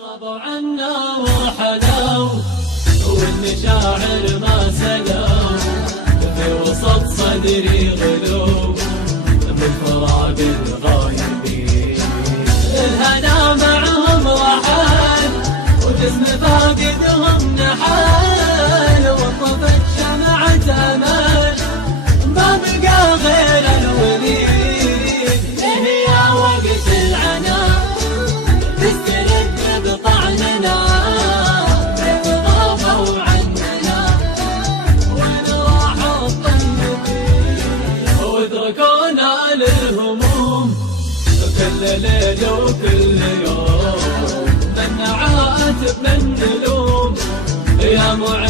غابوا عنا وحلو والمشاعر ما سلوا في وسط صدري غلو بالفراق الغايبين. الهنا معهم رحل وجسم فاقدهم نحل وطفت شمعة امل ما بقى غير الوليد. هي وقت العنا تسترد بطعننا غابوا عننا وين راحوا الطيبين واتركونا للهموم كل ليل وكل يوم من نعاتب من نلوم يا معين.